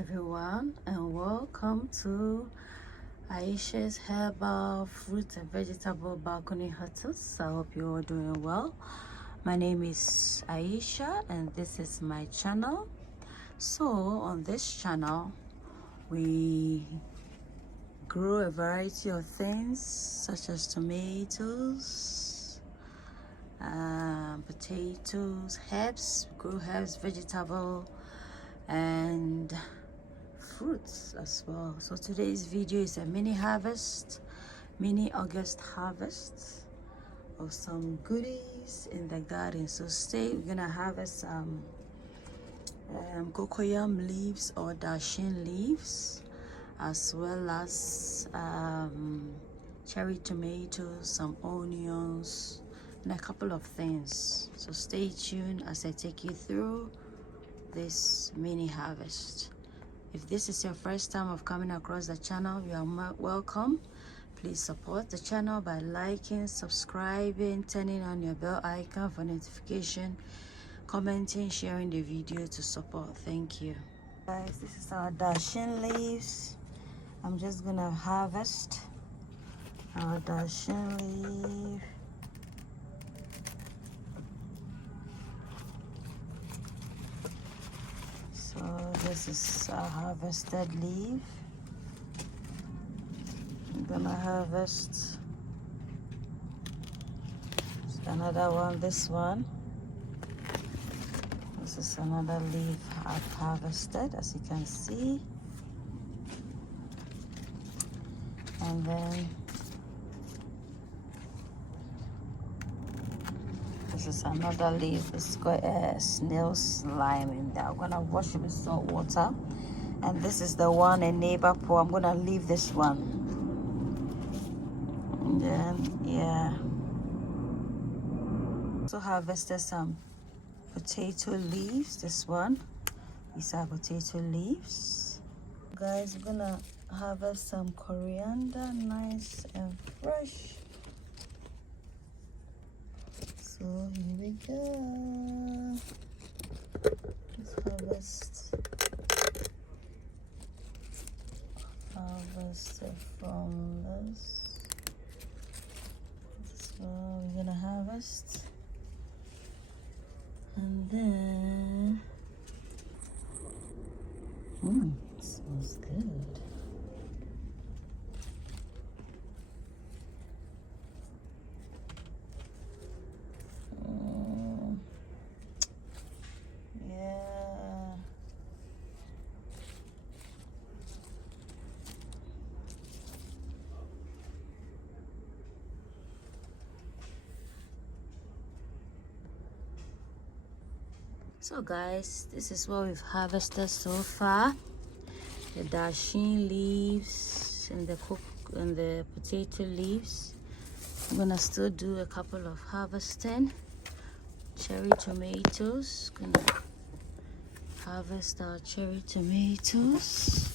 everyone, and welcome to Ayesha's Herbal Fruit and Vegetable Balcony Huts. I hope you're all doing well. My name is Ayesha and this is my channel. So on this channel we grow a variety of things such as tomatoes, potatoes, herbs, grow herbs, vegetable, and fruits as well. So today's video is a mini August harvest of some goodies in the garden. So today we're gonna harvest some cocoyam leaves or dashin leaves, as well as cherry tomatoes, some onions, and a couple of things. So stay tuned as I take you through this mini harvest. If this is your first time of coming across the channel, you are welcome. Please support the channel by liking, subscribing, turning on your bell icon for notification, commenting, sharing the video to support. Thank you. Guys, this is our dashin leaves. I'm just gonna harvest our dashin leaf. So this is a harvested leaf. I'm gonna harvest another one. This one. This is another leaf I've harvested, as you can see. And then this is another leaf. It's got a snail slime in there. I'm gonna wash it with salt water. And this is the one a neighbor put. I'm gonna leave this one. And then yeah. Also harvested some potato leaves. This one. These are potato leaves. Guys, we're gonna harvest some coriander, nice and fresh. So here we go. Let's harvest it from this. So we're gonna harvest, and then it smells good. So guys, this is what we've harvested so far. The dashin leaves and the potato leaves. I'm gonna still do a couple of harvesting. Cherry tomatoes. Gonna harvest our cherry tomatoes.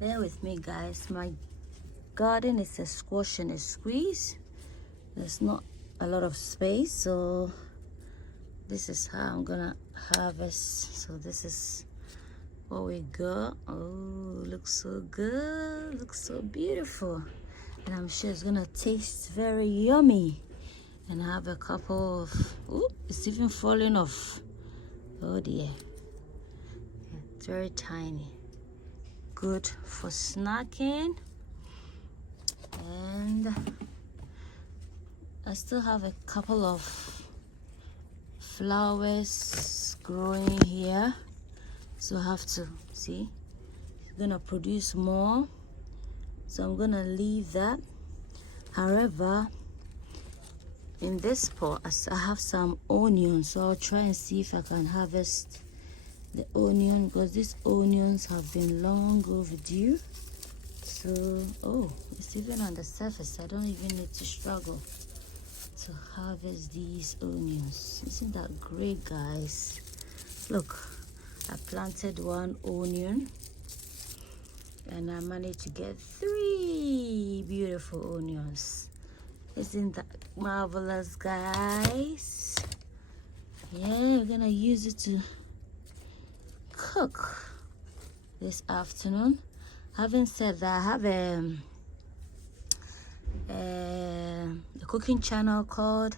Bear with me, guys. My garden is a squash and a squeeze. There's not a lot of space, so this is how I'm gonna harvest. So this is what we got. Oh, looks so good, looks so beautiful, and I'm sure it's gonna taste very yummy. And I have a couple of, oh, it's even falling off. Oh dear, it's very tiny. Good for snacking. And I still have a couple of flowers growing here, so I have to see. It's gonna produce more, so I'm gonna leave that. However, in this pot I have some onions, so I'll try and see if I can harvest the onion, because these onions have been long overdue. So oh, it's even on the surface. I don't even need to struggle to harvest these onions. Isn't that great, guys? Look, I planted one onion and I managed to get 3 beautiful onions. Isn't that marvelous, guys? yeah, we're gonna use it to cook this afternoon. Having said that, I have a cooking channel called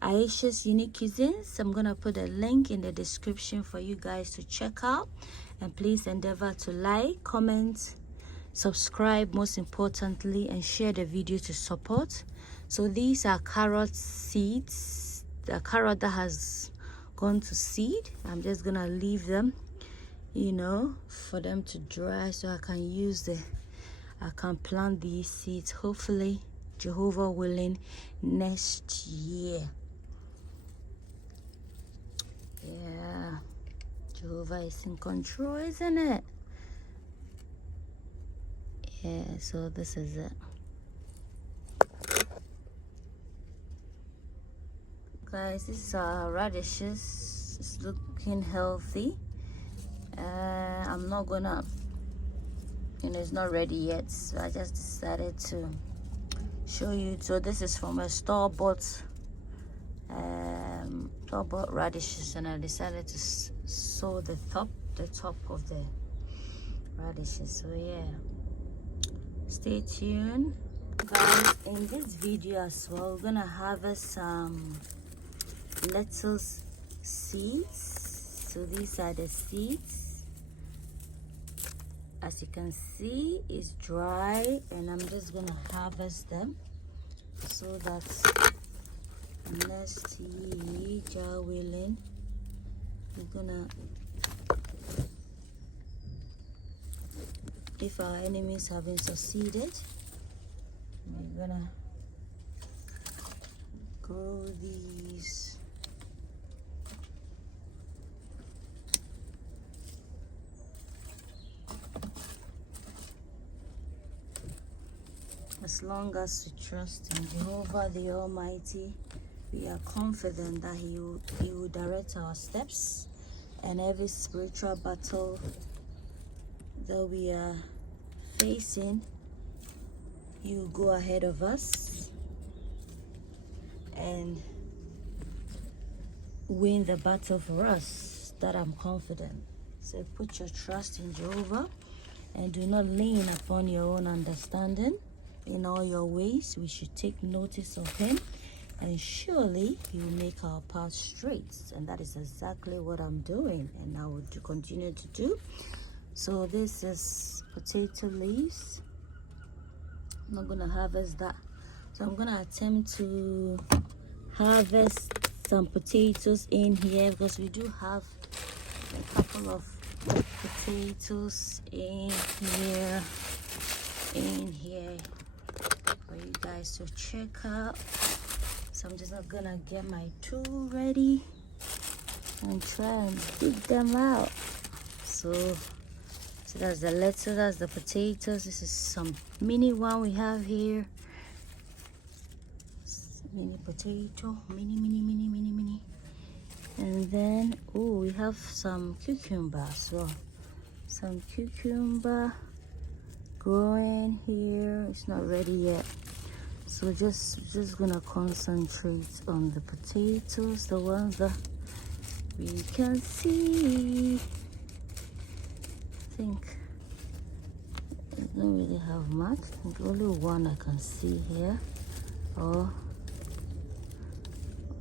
Ayesha's Unique Cuisines. I'm gonna put a link in the description for you guys to check out, and please endeavor to like, comment, subscribe, most importantly, and share the video to support. So these are carrot seeds, the carrot that has gone to seed. I'm just gonna leave them, you know, for them to dry so I can plant these seeds, hopefully, Jehovah willing, next year. Yeah, Jehovah is in control, isn't it? Yeah, so this is it. Guys, this is our radishes. It's looking healthy. I'm not gonna, you know, it's not ready yet, so I just decided to show you. So this is from a store-bought radishes, and I decided to sow the top of the radishes. So yeah, stay tuned, guys. In this video as well, we're gonna harvest some lettuce seeds. So these are the seeds. As you can see, it's dry, and I'm just gonna harvest them so that next year, Jah willing, we're gonna, if our enemies haven't succeeded, we're gonna grow these. As long as we trust in Jehovah the Almighty, we are confident that He will direct our steps, and every spiritual battle that we are facing, He will go ahead of us and win the battle for us. That I'm confident. So put your trust in Jehovah and do not lean upon your own understanding. In all your ways, we should take notice of Him, and surely He will make our path straight. And that is exactly what I'm doing, and I will continue to do. So this is potato leaves. I'm not gonna harvest that, so I'm gonna attempt to harvest some potatoes in here, because we do have a couple of potatoes in here for you guys to check out. So I'm just not gonna get my tool ready and try and dig them out. So that's the lettuce, that's the potatoes. This is some mini one we have here. Mini potato, mini. And then, oh, we have some cucumber as well. Some cucumber growing here. It's not ready yet. So just gonna concentrate on the potatoes, the ones that we can see. I think I don't really have much. I think only one I can see here. Oh,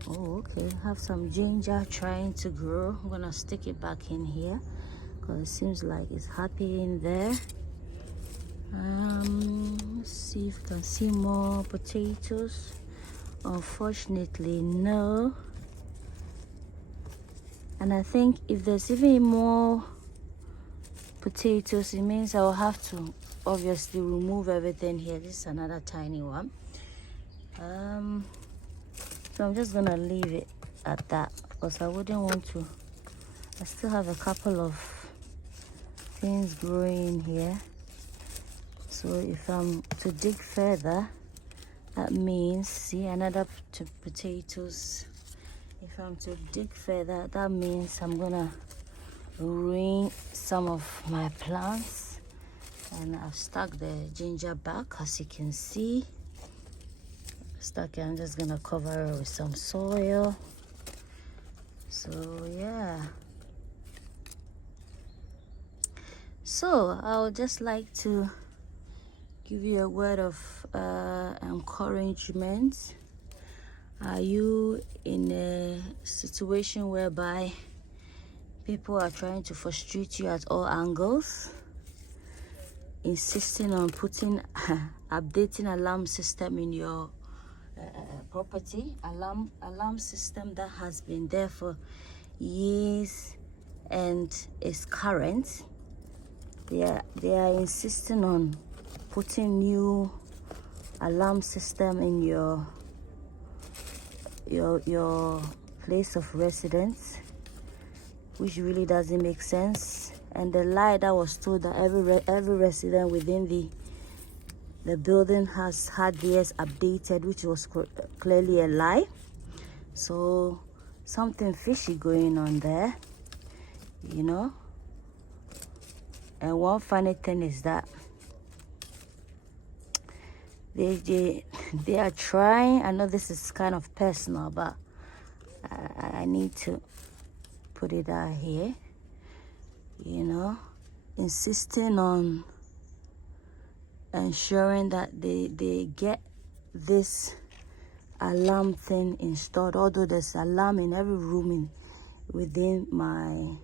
okay. Have some ginger trying to grow. I'm gonna stick it back in here because it seems like it's happy in there. Let's see if you can see more potatoes. Unfortunately, no. And I think if there's even more potatoes, it means I'll have to obviously remove everything here. This is another tiny one. So I'm just gonna leave it at that because I wouldn't want to. I still have a couple of things growing here. So if I'm to dig further, that means, see, another potatoes. If I'm to dig further, that means I'm gonna ruin some of my plants. And I've stuck the ginger back, as you can see. Stuck it. I'm just gonna cover it with some soil. So So yeah, so I would just like to give you a word of encouragement. Are you in a situation whereby people are trying to frustrate you at all angles, insisting on putting updating alarm system in your property, alarm system that has been there for years and is current? They are insisting on putting new alarm system in your place of residence, which really doesn't make sense. And the lie that was told that every resident within the building has had theirs updated, which was clearly a lie. So something fishy going on there, you know. And one funny thing is that they are trying. I know this is kind of personal, but I need to put it out here, you know, insisting on ensuring that they get this alarm thing installed. Although there's alarm in every room within my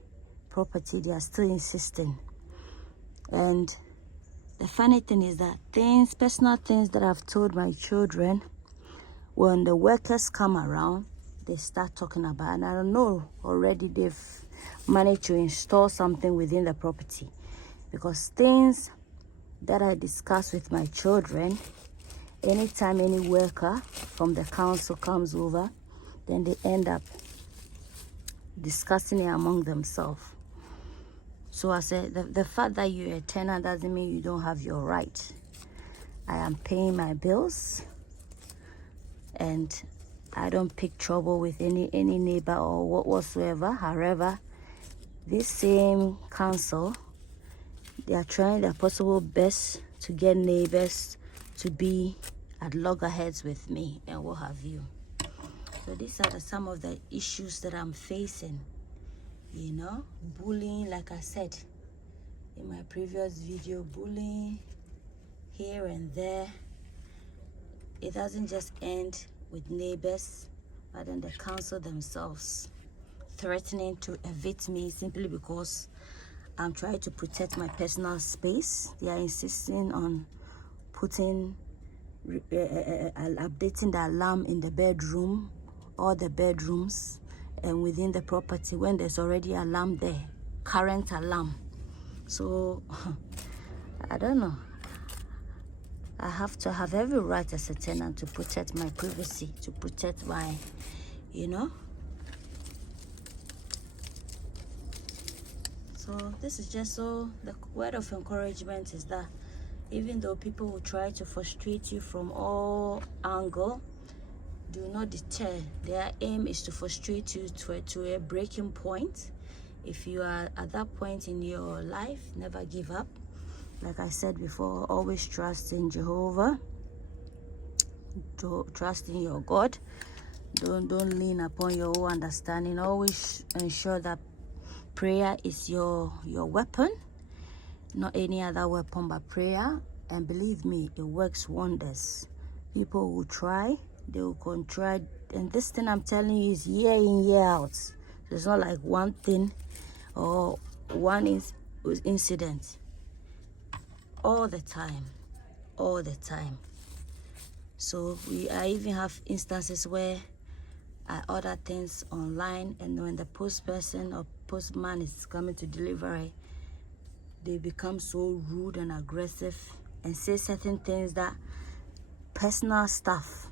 property, they are still insisting. And the funny thing is that personal things that I've told my children, when the workers come around, they start talking about, and I don't know, already they've managed to install something within the property. Because things that I discuss with my children, anytime any worker from the council comes over, then they end up discussing it among themselves. So I said, the fact that you're a tenant doesn't mean you don't have your right. I am paying my bills, and I don't pick trouble with any neighbor or whatsoever. However, this same council, they are trying their possible best to get neighbors to be at loggerheads with me and what have you. So these are some of the issues that I'm facing. You know, bullying, like I said in my previous video, bullying here and there. It doesn't just end with neighbors, but then the council themselves threatening to evict me simply because I'm trying to protect my personal space. They are insisting on putting updating the alarm in the bedroom, all the bedrooms, and within the property when there's already alarm there, current alarm. So I don't know. I have to have every right as a tenant to protect my privacy, to protect my, you know. So this is just so the word of encouragement is that even though people will try to frustrate you from all angles, do not deter. Their aim is to frustrate you to a breaking point. If you are at that point in your life, never give up. Like I said before, always trust in Jehovah. Trust in your God. Don't lean upon your own understanding. Always ensure that prayer is your weapon, not any other weapon but prayer. And believe me, it works wonders. People will try, they will try, and this thing I'm telling you is year in, year out. So it's not like one thing or one incident. All the time. So I even have instances where I order things online, and when the postperson or postman is coming to deliver it, they become so rude and aggressive and say certain things, that personal stuff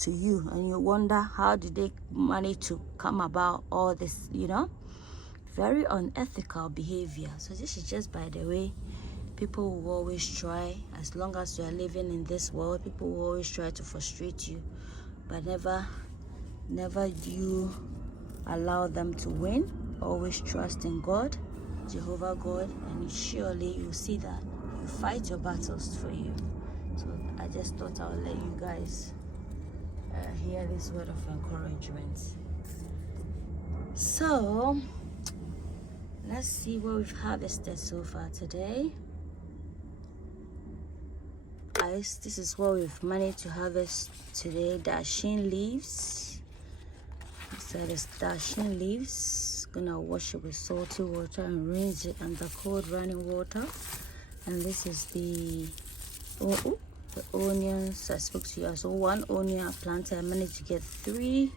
to you, and you wonder how did they manage to come about all this, you know. Very unethical behavior. So this is just by the way. People will always try, as long as you are living in this world, people will always try to frustrate you, but never you allow them to win. Always trust in God, Jehovah God, and surely you'll see that you fight your battles for you. So I just thought I would let you guys hear this word of encouragement. So let's see what we've harvested so far today. Guys, this is what we've managed to harvest today. Dashing leaves. These are the dashing leaves. Gonna wash it with salty water and rinse it under cold running water. And this is the onions I spoke to you. So one onion I planted, I managed to get 3.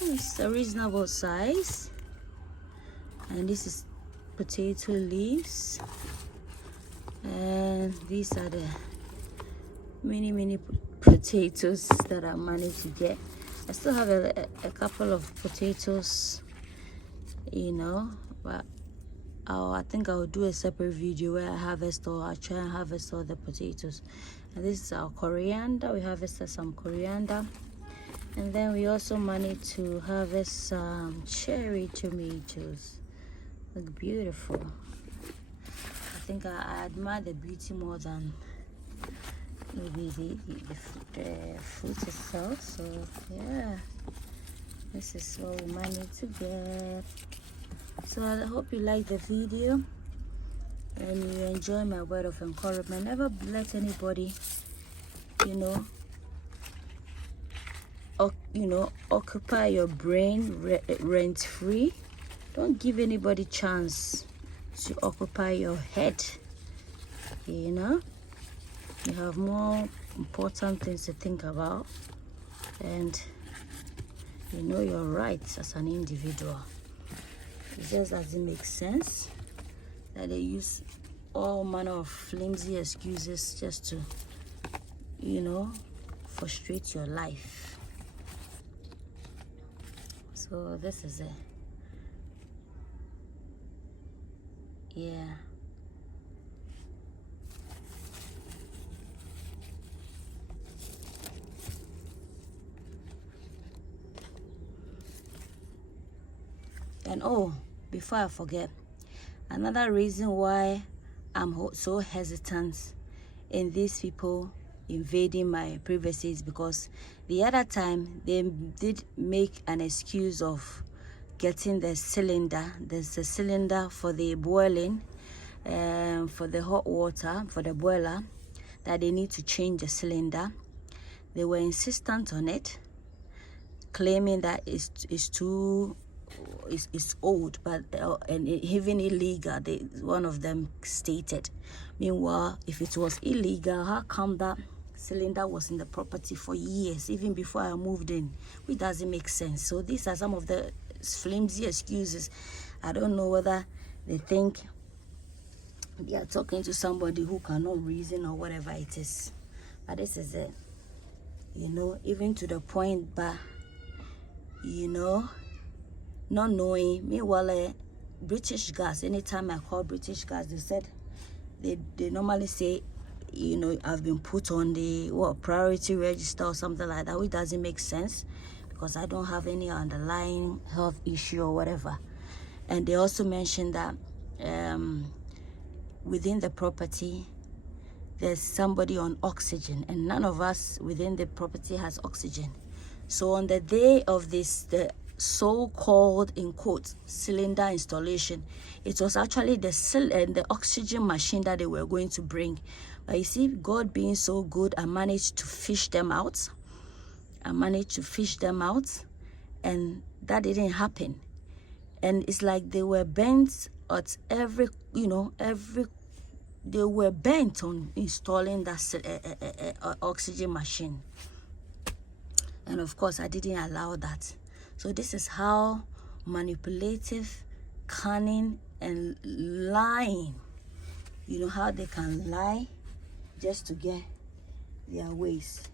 It's a reasonable size. And this is potato leaves. And these are the mini potatoes that I managed to get. I still have a couple of potatoes, you know, but I think I'll do a separate video where I harvest, or I'll try and harvest all the potatoes. And this is our coriander. We harvested some coriander. And then we also managed to harvest some cherry tomatoes. Look beautiful. I think I admire the beauty more than maybe the fruit itself. So yeah, this is what we managed to get. So I hope you like the video and you enjoy my word of encouragement. Never let anybody, occupy your brain rent free. Don't give anybody chance to occupy your head. You have more important things to think about, and you know your rights as an individual. It just doesn't make sense that they use all manner of flimsy excuses just to, frustrate your life. So this is it. Yeah. And before I forget, another reason why I'm so hesitant in these people invading my privacy is because the other time they did make an excuse of getting the cylinder. There's a cylinder for the boiling, for the hot water, for the boiler, that they need to change the cylinder. They were insistent on it, claiming that it's old, but and even illegal, one of them stated. Meanwhile, if it was illegal, how come that cylinder was in the property for years, even before I moved in? Which doesn't make sense. So these are some of the flimsy excuses. I don't know whether they think they are talking to somebody who cannot reason or whatever it is, but this is it. Even to the point, but not knowing. Meanwhile, British Gas, anytime I call British Gas, they said they normally say, I've been put on the priority register or something like that, which doesn't make sense because I don't have any underlying health issue or whatever. And they also mentioned that within the property there's somebody on oxygen, and none of us within the property has oxygen. So on the day of the so-called, in quotes, cylinder installation, it was actually the oxygen machine that they were going to bring. But you see, God being so good, I managed to fish them out. And that didn't happen. And it's like they were bent at they were bent on installing that oxygen machine. And of course, I didn't allow that. So this is how manipulative, cunning, and lying, how they can lie just to get their ways.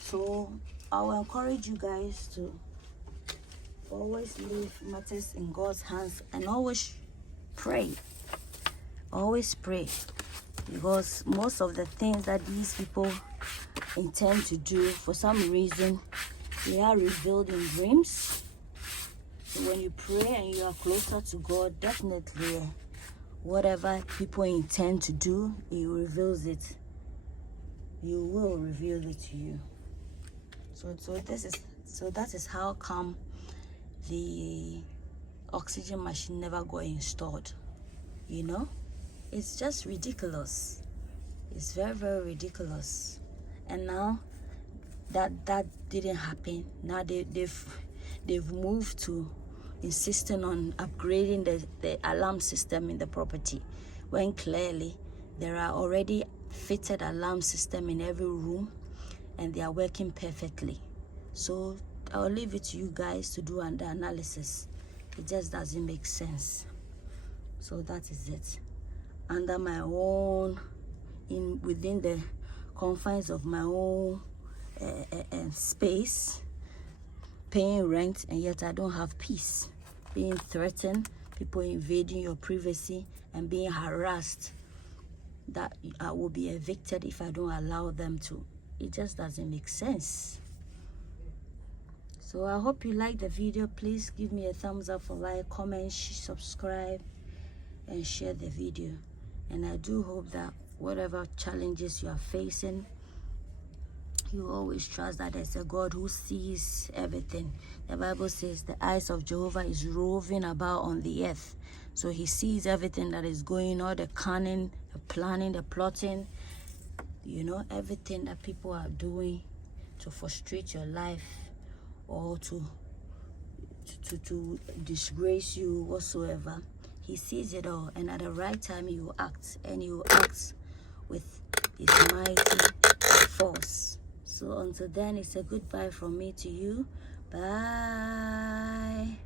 So I will encourage you guys to always leave matters in God's hands and always pray. Always pray, because most of the things that these people intend to do, for some reason, they are revealed in dreams. So when you pray and you are closer to God, definitely whatever people intend to do, He reveals it. He will reveal it to you. So that is how come the oxygen machine never got installed. You know, it's just ridiculous. It's very, very ridiculous. And now that didn't happen, now they've moved to insisting on upgrading the alarm system in the property, when clearly there are already fitted alarm system in every room and they are working perfectly. So I'll leave it to you guys to do the analysis. It just doesn't make sense. So that is it. Under my own, within the confines of my own space, paying rent, and yet I don't have peace. Being threatened, people invading your privacy, and being harassed that I will be evicted if I don't allow them to. It just doesn't make sense. So I hope you like the video. Please give me a thumbs up, for like, comment, subscribe, and share the video. And I do hope that whatever challenges you are facing, you always trust that there's a God who sees everything. The Bible says the eyes of Jehovah is roving about on the earth. So he sees everything that is going on, the cunning, the planning, the plotting, you know, everything that people are doing to frustrate your life or to disgrace you whatsoever. He sees it all, and at the right time he will act, and he will act with his mighty force. So until then, it's a goodbye from me to you. Bye.